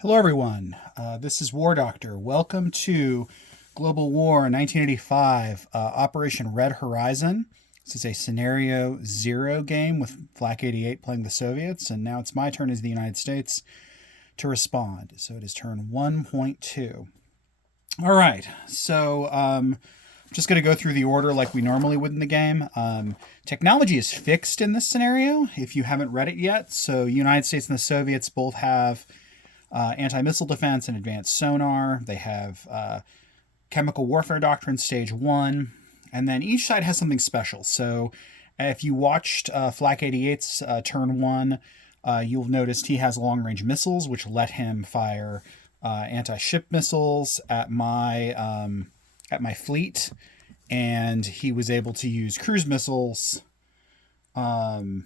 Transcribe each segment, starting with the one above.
Hello, everyone. This is War Doctor. Welcome to Global War 1985, Operation Red Horizon. This is a Scenario Zero game with Flak 88 playing the Soviets, and now it's my turn as the United States to respond. So it is turn 1.2. All right, so I'm just going to go through the order like we normally would in the game. Technology is fixed in this scenario if you haven't read it yet. So United States and the Soviets both have anti-missile defense and advanced sonar. They have chemical warfare doctrine stage 1, and then each side has something special. So if you watched Flak 88's turn 1, you'll notice he has long-range missiles, which let him fire anti-ship missiles at my fleet, and he was able to use cruise missiles for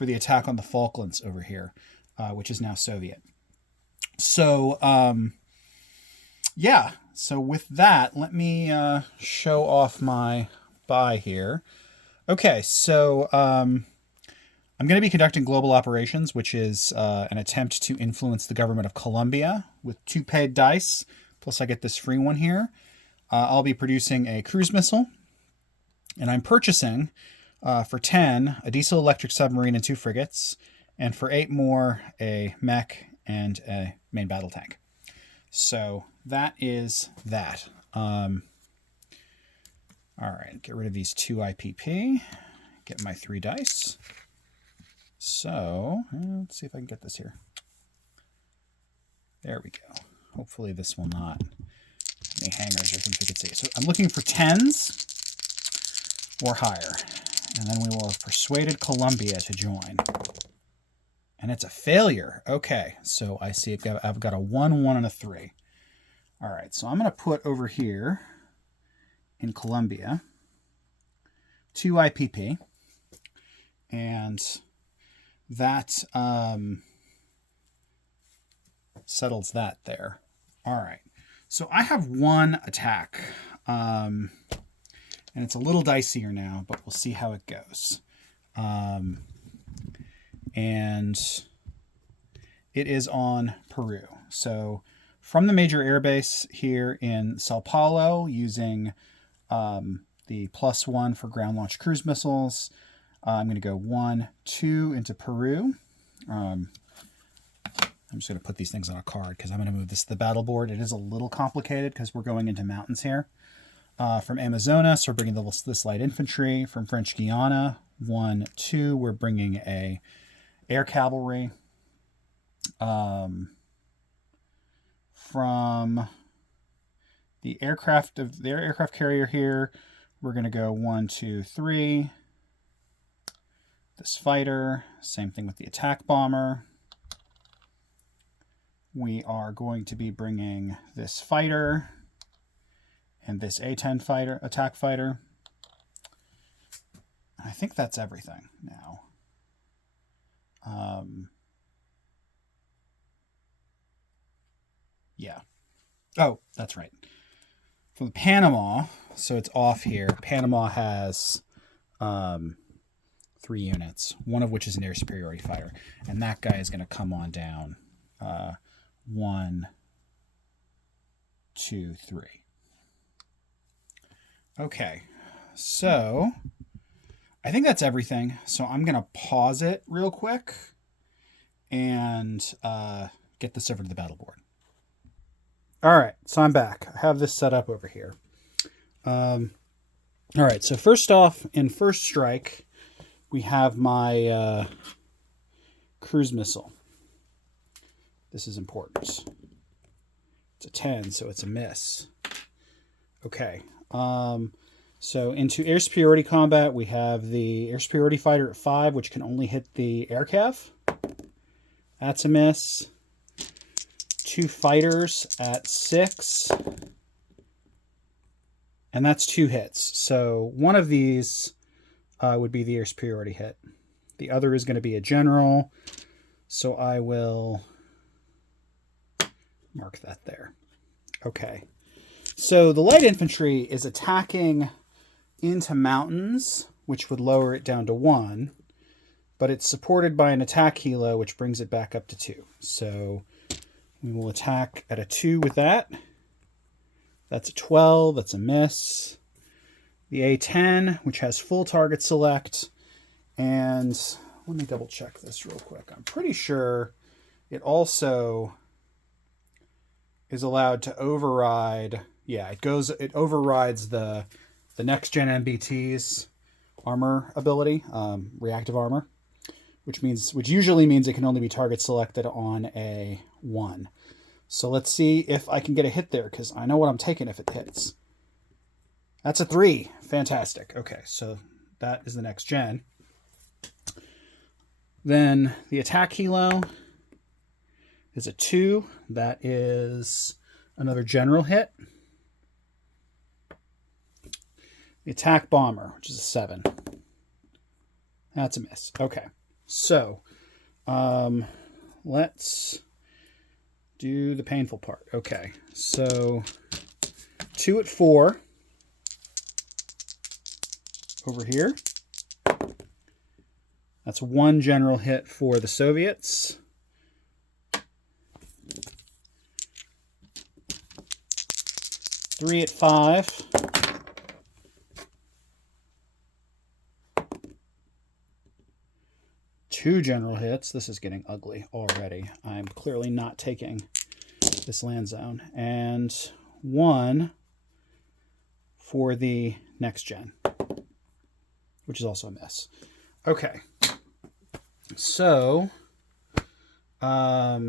the attack on the Falklands over here, which is now Soviet. So, yeah. So with that, let me show off my buy here. Okay, so I'm going to be conducting global operations, which is an attempt to influence the government of Colombia with 2 paid dice. Plus, I get this free one here. I'll be producing a cruise missile, and I'm purchasing for 10 a diesel electric submarine and 2 frigates, and for 8 more a mech and a main battle tank. So that is that. All right, get rid of these 2 IPP. Get my 3 dice. So let's see if I can get this here. There we go. Hopefully this will not any hangers or something you can see. So I'm looking for 10s or higher. And then we will have persuaded Colombia to join. And it's a failure. Okay, so I see I've got a 1, 1, and a 3. All right, so I'm going to put over here in Colombia 2 IPP. And that settles that there. All right, so I have 1 attack. And it's a little dicier now, but we'll see how it goes. And it is on Peru. So from the major airbase here in Sao Paulo, using the +1 for ground launch cruise missiles, I'm going to go 1, 2 into Peru. I'm just going to put these things on a card because I'm going to move this to the battle board. It is a little complicated because we're going into mountains here. From Amazonas, we're bringing this light infantry. From French Guiana, 1, 2, we're bringing a air cavalry. From the aircraft carrier here, we're going to go 1, 2, 3. This fighter, same thing with the attack bomber. We are going to be bringing this fighter and this A-10 fighter, attack fighter. I think that's everything now. Yeah. Oh, that's right. From Panama, so it's off here. Panama has 3 units, one of which is an air superiority fighter, and that guy is going to come on down. 1, 2, 3. Okay, so I think that's everything. So I'm going to pause it real quick and get this over to the battle board. All right, so I'm back. I have this set up over here. All right, so first off, in first strike, we have my cruise missile. This is important. It's a 10, so it's a miss. Okay. So into air superiority combat, we have the air superiority fighter at 5, which can only hit the air cav. That's a miss. 2 fighters at 6. And that's 2 hits. So one of these would be the air superiority hit. The other is going to be a general. So I will mark that there. Okay. So the light infantry is attacking into mountains, which would lower it down to 1. But it's supported by an attack helo, which brings it back up to 2. So We will attack at a 2 with that. That's a 12. That's a miss. The A10, which has full target select. And let me double check this real quick. I'm pretty sure it also is allowed to override. Yeah, it overrides the next gen MBT's armor ability, reactive armor, which usually means it can only be target selected on a 1. So let's see if I can get a hit there, because I know what I'm taking if it hits. That's a 3. Fantastic. Okay, so that is the next gen. Then the attack helo is a 2. That is another general hit. The attack bomber, which is a 7. That's a miss. Okay, so let's do the painful part. Okay, so 2 at 4 over here. That's 1 general hit for the Soviets. Three at 5. Two general hits. This is getting ugly already. I'm clearly not taking this land zone. And 1 for the next gen, which is also a miss. Okay. So I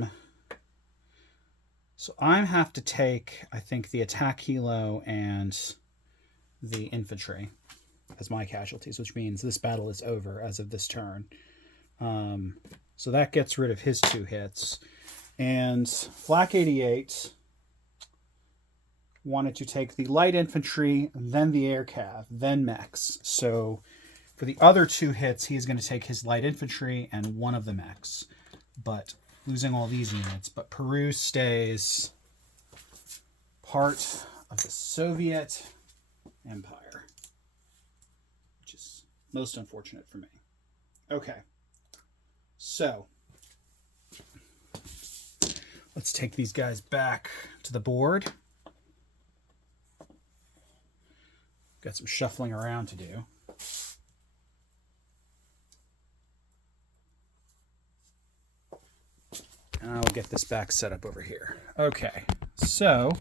have to take, I think, the attack helo and the infantry as my casualties, which means this battle is over as of this turn. So that gets rid of his 2 hits. And Flak 88 wanted to take the light infantry, then the air cav, then mechs. So for the other 2 hits, he's going to take his light infantry and 1 of the mechs, but losing all these units. But Peru stays part of the Soviet Empire, which is most unfortunate for me. Okay, so let's take these guys back to the board. Got some shuffling around to do. And I'll get this back set up over here. Okay, so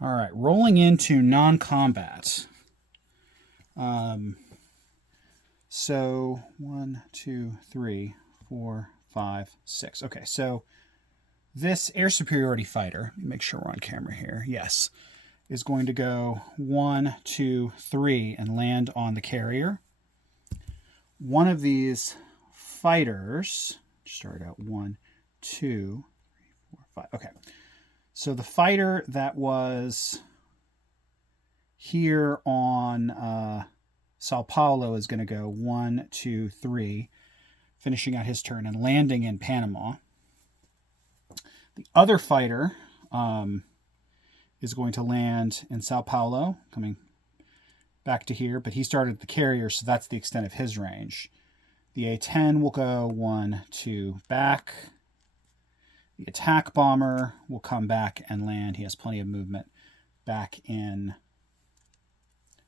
all right, rolling into non-combat. So 1, 2, 3, 4, 5, 6. Okay, so this air superiority fighter, let me make sure we're on camera here. Yes, is going to go 1, 2, 3 and land on the carrier. One of these fighters, start out 1, 2, 3, 4, 5. Okay, so the fighter that was here on Sao Paulo is going to go 1, 2, 3, finishing out his turn and landing in Panama. The other fighter is going to land in Sao Paulo, coming back to here, but he started the carrier, so that's the extent of his range. The A-10 will go 1, 2, back. The attack bomber will come back and land. He has plenty of movement back in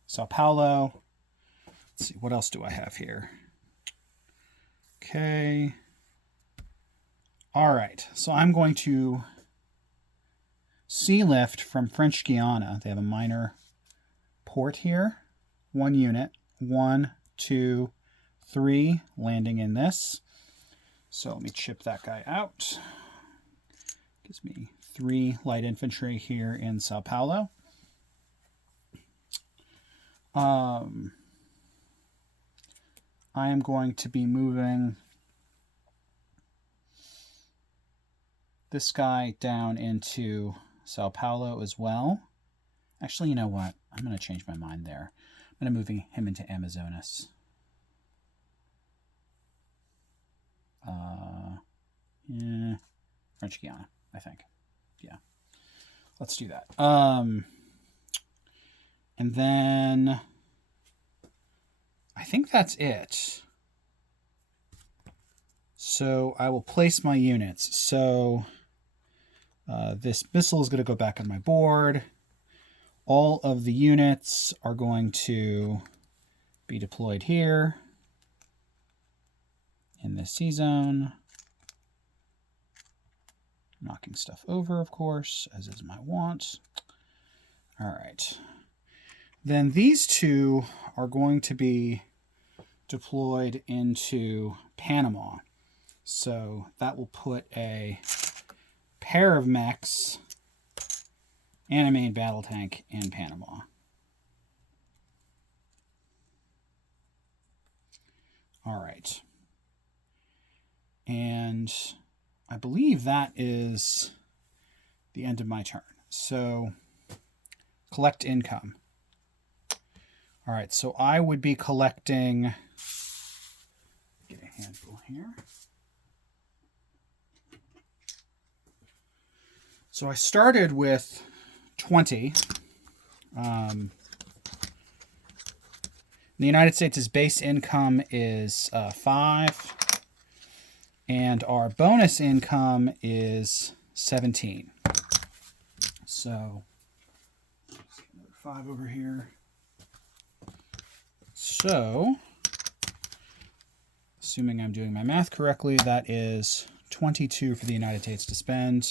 Sao Paulo. Let's see, what else do I have here? Okay. All right, so I'm going to sea lift from French Guiana. They have a minor port here. 1 unit. 1, 2, 3, landing in this. So let me chip that guy out. Gives me 3 light infantry here in Sao Paulo. I am going to be moving this guy down into Sao Paulo as well. Actually, you know what? I'm going to change my mind there. I'm going to move him into Amazonas. Yeah, French Guiana, I think. Yeah, let's do that. And then I think that's it. So I will place my units. So this missile is going to go back on my board. All of the units are going to be deployed here in the C zone. Knocking stuff over, of course, as is my want. All right. Then these two are going to be deployed into Panama. So that will put a pair of mechs and a main battle tank in Panama. All right. And I believe that is the end of my turn. So collect income. All right, so I would be collecting, get a handful here. So I started with 20. The United States' base income is 5, and our bonus income is 17. So, let's get another 5 over here. So, assuming I'm doing my math correctly, that is 22 for the United States to spend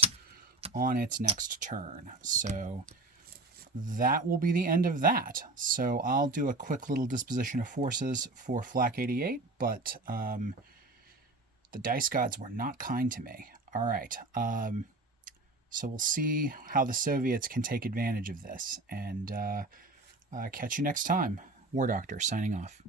on its next turn. So that will be the end of that. So I'll do a quick little disposition of forces for Flak 88, but the dice gods were not kind to me. All right. So we'll see how the Soviets can take advantage of this. And catch you next time. War Doctor signing off.